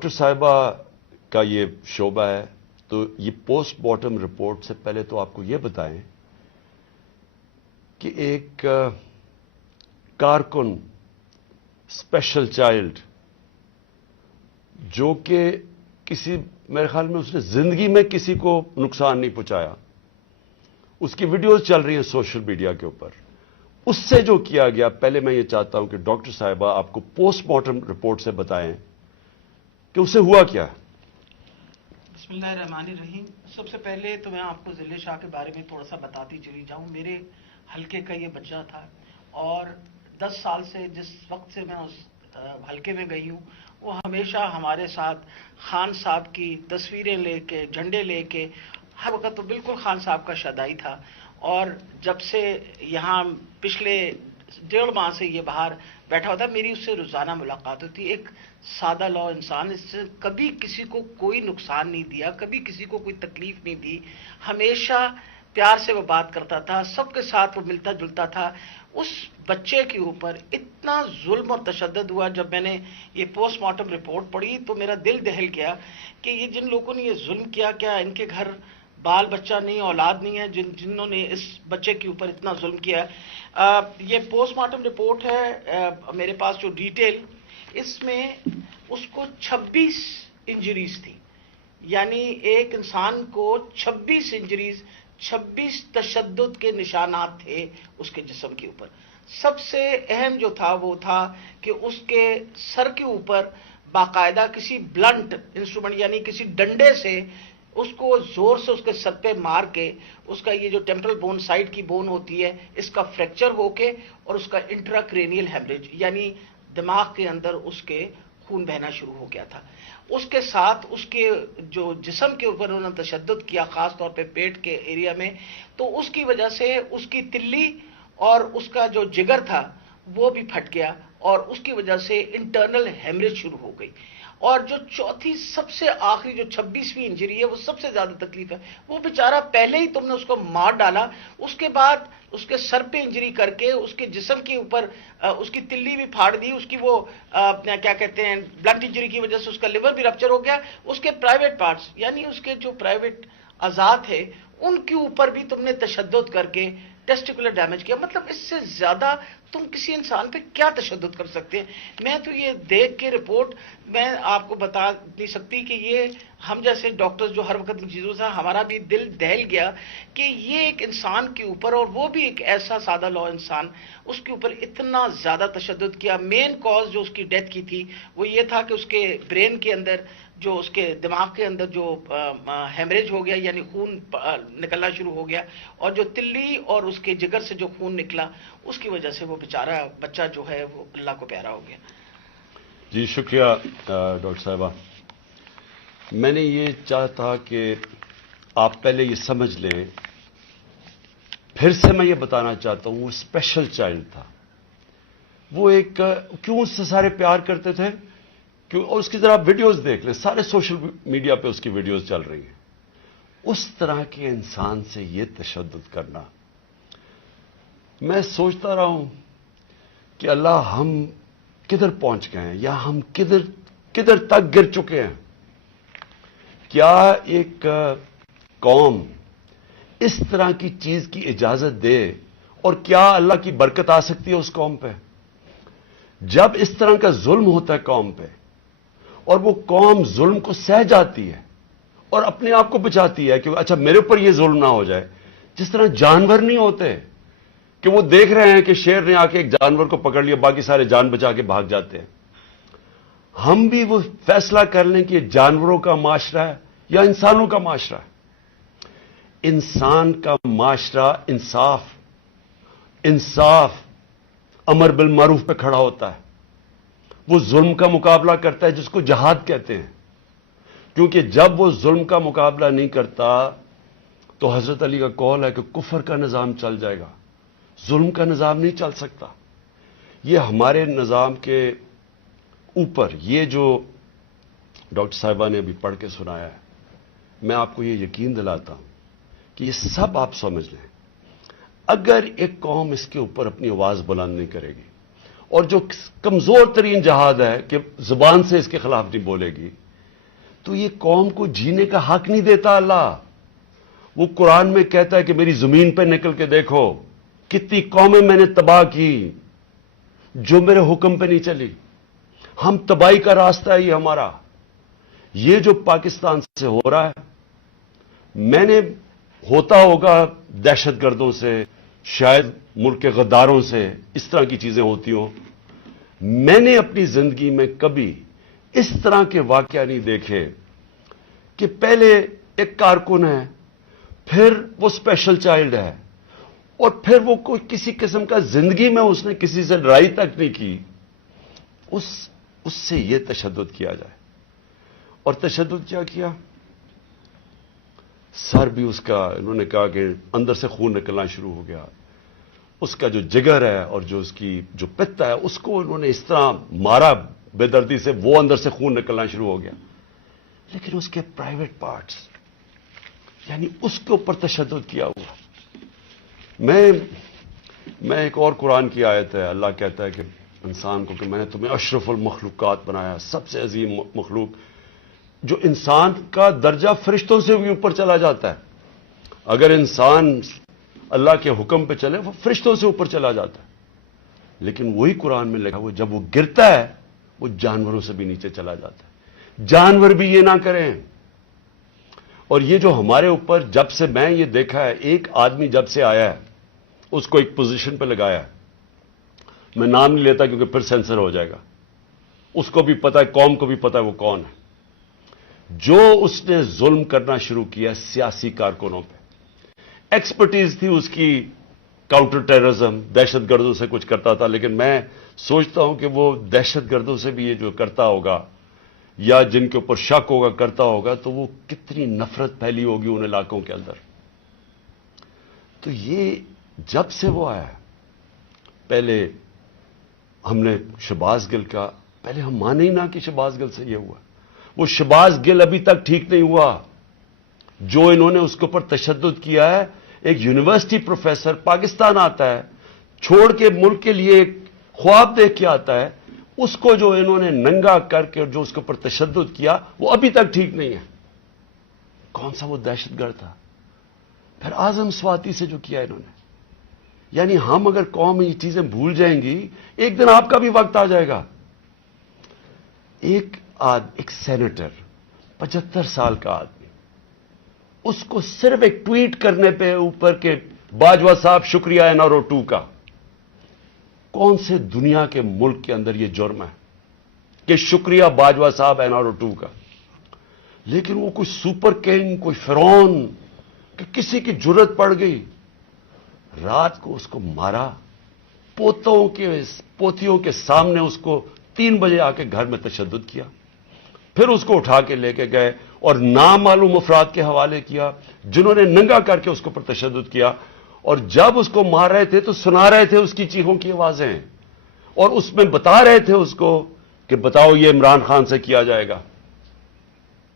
Doctor साहिबा का ये शोबा है, तो ये पोस्ट मॉर्टम रिपोर्ट से पहले तो आपको ये बताएं कि एक कारकुन स्पेशल चाइल्ड जो कि किसी, मेरे ख्याल में उसने जिंदगी में किसी को नुकसान नहीं पहुंचाया, उसकी वीडियोस चल रही हैं सोशल मीडिया के ऊपर, उससे जो किया गया, पहले मैं ये चाहता हूं कि डॉक्टर साहिबा आपको पोस्टमार्टम रिपोर्ट से बताएं कि उसे हुआ क्या। बिस्मिल्लाहिर्रहमानिर्रहीम। सबसे पहले तो मैं आपको जिले शाह के बारे में थोड़ा सा बताती चली जाऊं। मेरे हल्के का ये बच्चा था और 10 साल से जिस वक्त से मैं उस हल्के में गई हूँ, वो हमेशा हमारे साथ खान साहब की तस्वीरें लेके, झंडे लेके, हर वक्त तो बिल्कुल खान साहब का शदाई था। और जब से यहाँ पिछले 1.5 माह से ये बाहर बैठा होता, मेरी उससे रोजाना मुलाकात होती। एक सादा लॉ इंसान, इससे कभी किसी को कोई नुकसान नहीं दिया, कभी किसी को कोई तकलीफ नहीं दी, हमेशा प्यार से वो बात करता था, सबके साथ वो मिलता जुलता था। उस बच्चे के ऊपर इतना जुल्म और तशद्दुद हुआ। जब मैंने ये पोस्टमार्टम रिपोर्ट पढ़ी तो मेरा दिल दहल गया कि ये जिन लोगों ने ये जुल्म किया, क्या इनके घर बाल बच्चा नहीं, औलाद नहीं है जिन्होंने इस बच्चे के ऊपर इतना जुल्म किया। ये पोस्टमार्टम रिपोर्ट है मेरे पास जो डिटेल, इसमें उसको 26 इंजरीज थी, यानी एक इंसान को 26 इंजरीज, 26 तशद्दुद के निशानात थे उसके जिस्म के ऊपर। सबसे अहम जो था वो था कि उसके सर के ऊपर बाकायदा किसी ब्लंट इंस्ट्रूमेंट यानी किसी डंडे से उसको जोर से उसके सर पे मार के उसका ये जो टेम्परल बोन, साइड की बोन होती है, इसका फ्रैक्चर होके और उसका इंट्राक्रेनियल हेमरेज यानी दिमाग के अंदर उसके खून बहना शुरू हो गया था। उसके साथ उसके जो जिस्म के ऊपर उन्होंने तशद्दुद किया, खास तौर पे पेट के एरिया में, तो उसकी वजह से उसकी तिल्ली और उसका जो जिगर था वो भी फट गया और उसकी वजह से इंटरनल हेमरेज शुरू हो गई। और जो चौथी सबसे आखिरी जो 26वीं इंजरी है, वो सबसे ज्यादा तकलीफ है। वो बेचारा पहले ही तुमने उसको मार डाला, उसके बाद उसके सर पे इंजरी करके उसके जिस्म के ऊपर उसकी तिल्ली भी फाड़ दी, उसकी वो क्या कहते हैं ब्लंट इंजरी की वजह से उसका लिवर भी रप्चर हो गया, उसके प्राइवेट पार्ट्स यानी उसके जो प्राइवेट आजाद है उनके ऊपर भी तुमने तशद्दुद करके टेस्टिकुलर डैमेज किया। मतलब इससे ज्यादा तुम किसी इंसान पे क्या तशद्दुद कर सकते हैं। मैं तो ये देख के रिपोर्ट मैं आपको बता नहीं सकती कि ये हम जैसे डॉक्टर्स जो हर वक्त इन चीजों से, हमारा भी दिल दहल गया कि ये एक इंसान के ऊपर, और वो भी एक ऐसा सादा लॉ इंसान, उसके ऊपर इतना ज्यादा तशद्दुद किया। मेन कॉज जो उसकी डेथ की थी वो ये था कि उसके ब्रेन के अंदर, जो उसके दिमाग के अंदर जो हेमरेज हो गया यानी खून निकलना शुरू हो गया, और जो तिल्ली और उसके जिगर से जो खून निकला उसकी वजह से वो बेचारा बच्चा जो है वो अल्लाह को प्यारा हो गया। जी शुक्रिया डॉक्टर साहिबा। मैंने ये चाहता कि आप पहले ये समझ लें, फिर से मैं ये बताना चाहता हूं, वो स्पेशल चाइल्ड था। वो एक क्यों उससे सारे प्यार करते थे, क्यों, और उसकी जरा वीडियोस देख लें, सारे सोशल मीडिया पे उसकी वीडियोस चल रही हैं। उस तरह के इंसान से ये तशद्दुद करना, मैं सोचता रहा हूं कि अल्लाह हम किधर पहुंच गए हैं, या हम किधर तक गिर चुके हैं। क्या एक कौम इस तरह की चीज की इजाजत दे, और क्या अल्लाह की बरकत आ सकती है उस कौम पे? जब इस तरह का जुल्म होता है कौम पे, और वो कौम जुल्म को सह जाती है और अपने आप को बचाती है कि अच्छा मेरे ऊपर ये जुल्म ना हो जाए। जिस तरह जानवर नहीं होते कि वो देख रहे हैं कि शेर ने आके एक जानवर को पकड़ लिया, बाकी सारे जान बचा के भाग जाते हैं। हम भी वो फैसला कर लें कि जानवरों का माशरा है या इंसानों का माशरा है। इंसान का माशरा इंसाफ अमर बिल मारूफ पे खड़ा होता है। वो जुल्म का मुकाबला करता है जिसको जहाद कहते हैं, क्योंकि जब वो जुल्म का मुकाबला नहीं करता तो हजरत अली का कौल है कि कुफर का निजाम चल जाएगा, जुल्म का निजाम नहीं चल सकता। ये हमारे निजाम के ऊपर ये जो डॉक्टर साहिबा ने अभी पढ़ के सुनाया है, मैं आपको ये यकीन दिलाता हूं कि ये सब आप समझ लें। अगर एक कौम इसके ऊपर अपनी आवाज बुलंद नहीं करेगी, और जो कमजोर तरीन जहाद है कि जुबान से इसके खिलाफ नहीं बोलेगी, تو یہ قوم کو جینے کا حق نہیں دیتا اللہ. وہ قرآن میں کہتا ہے کہ میری زمین پہ نکل کے دیکھو کتنی قومیں میں نے تباہ کی جو میرے حکم پہ نہیں چلی. ہم تباہی کا راستہ ہے یہ ہمارا. یہ جو پاکستان سے ہو رہا ہے، میں نے ہوتا ہوگا دہشت گردوں سے، شاید ملک کے غداروں سے اس طرح کی چیزیں ہوتی ہوں. میں نے اپنی زندگی میں کبھی اس طرح کے واقعہ نہیں دیکھے کہ پہلے ایک کارکن ہے، پھر وہ اسپیشل چائلڈ ہے، اور پھر وہ کوئی کسی قسم کا زندگی میں اس نے کسی سے لڑائی تک نہیں کی، اس سے یہ تشدد کیا جائے. اور تشدد کیا کیا؟ سر بھی اس کا، انہوں نے کہا کہ اندر سے خون نکلنا شروع ہو گیا. اس کا جو جگر ہے اور جو اس کی جو پتا ہے اس کو انہوں نے اس طرح مارا بے دردی سے، وہ اندر سے خون نکلنا شروع ہو گیا. لیکن اس کے پرائیویٹ پارٹس، یعنی اس کے اوپر تشدد کیا ہوا. میں ایک اور قرآن کی آیت ہے، اللہ کہتا ہے کہ انسان کو کہ میں نے تمہیں اشرف المخلوقات بنایا، سب سے عظیم مخلوق، جو انسان کا درجہ فرشتوں سے بھی اوپر چلا جاتا ہے. اگر انسان اللہ کے حکم پہ چلے وہ فرشتوں سے اوپر چلا جاتا ہے. لیکن وہی قرآن میں لکھا ہوا جب وہ گرتا ہے وہ جانوروں سے بھی نیچے چلا جاتا ہے. جانور بھی یہ نہ کریں. اور یہ جو ہمارے اوپر جب سے میں یہ دیکھا ہے، ایک آدمی جب سے آیا ہے اس کو ایک پوزیشن پہ لگایا ہے، میں نام نہیں لیتا کیونکہ پھر سینسر ہو جائے گا، اس کو بھی پتا ہے، قوم کو بھی پتا ہے وہ کون ہے. جو اس نے ظلم کرنا شروع کیا سیاسی کارکنوں پہ، ایکسپرٹیز تھی اس کی کاؤنٹر ٹیررزم، دہشت گردوں سے کچھ کرتا تھا. لیکن میں سوچتا ہوں کہ وہ دہشت گردوں سے بھی یہ جو کرتا ہوگا یا جن کے اوپر شک ہوگا کرتا ہوگا تو وہ کتنی نفرت پھیلی ہوگی ان علاقوں کے اندر. تو یہ جب سے وہ آیا، پہلے ہم نے شہباز گل کا، پہلے ہم مانے ہی نہ کہ شہباز گل سے یہ ہوا. وہ شہباز گل ابھی تک ٹھیک نہیں ہوا. جو انہوں نے اس کے اوپر تشدد کیا ہے، ایک یونیورسٹی پروفیسر پاکستان آتا ہے، چھوڑ کے ملک کے لیے ایک خواب دیکھ کے آتا ہے، اس کو جو انہوں نے ننگا کر کے جو اس کے اوپر تشدد کیا وہ ابھی تک ٹھیک نہیں ہے. کون سا وہ دہشت گرد تھا؟ پھر اعظم سواتی سے جو کیا انہوں نے. یعنی ہم اگر قوم یہ چیزیں بھول جائیں گی، ایک دن آپ کا بھی وقت آ جائے گا. ایک سینیٹر 75 سال کا آدمی، اس کو صرف ایک ٹویٹ کرنے پہ اوپر کے باجوہ صاحب شکریہ NRO 2 کا، کون سے دنیا کے ملک کے اندر یہ جرم ہے کہ شکریہ باجوہ صاحب NRO 2 کا. لیکن وہ کوئی سپر کنگ، کوئی فرعون کہ کسی کی جرت پڑ گئی، رات کو اس کو مارا، پوتیوں کے سامنے اس کو 3 بجے آ کے گھر میں تشدد کیا. پھر اس کو اٹھا کے لے کے گئے اور نامعلوم افراد کے حوالے کیا جنہوں نے ننگا کر کے اس کے اوپر تشدد کیا. اور جب اس کو مار رہے تھے تو سنا رہے تھے اس کی چیخوں کی آوازیں، اور اس میں بتا رہے تھے اس کو کہ بتاؤ یہ عمران خان سے کیا جائے گا.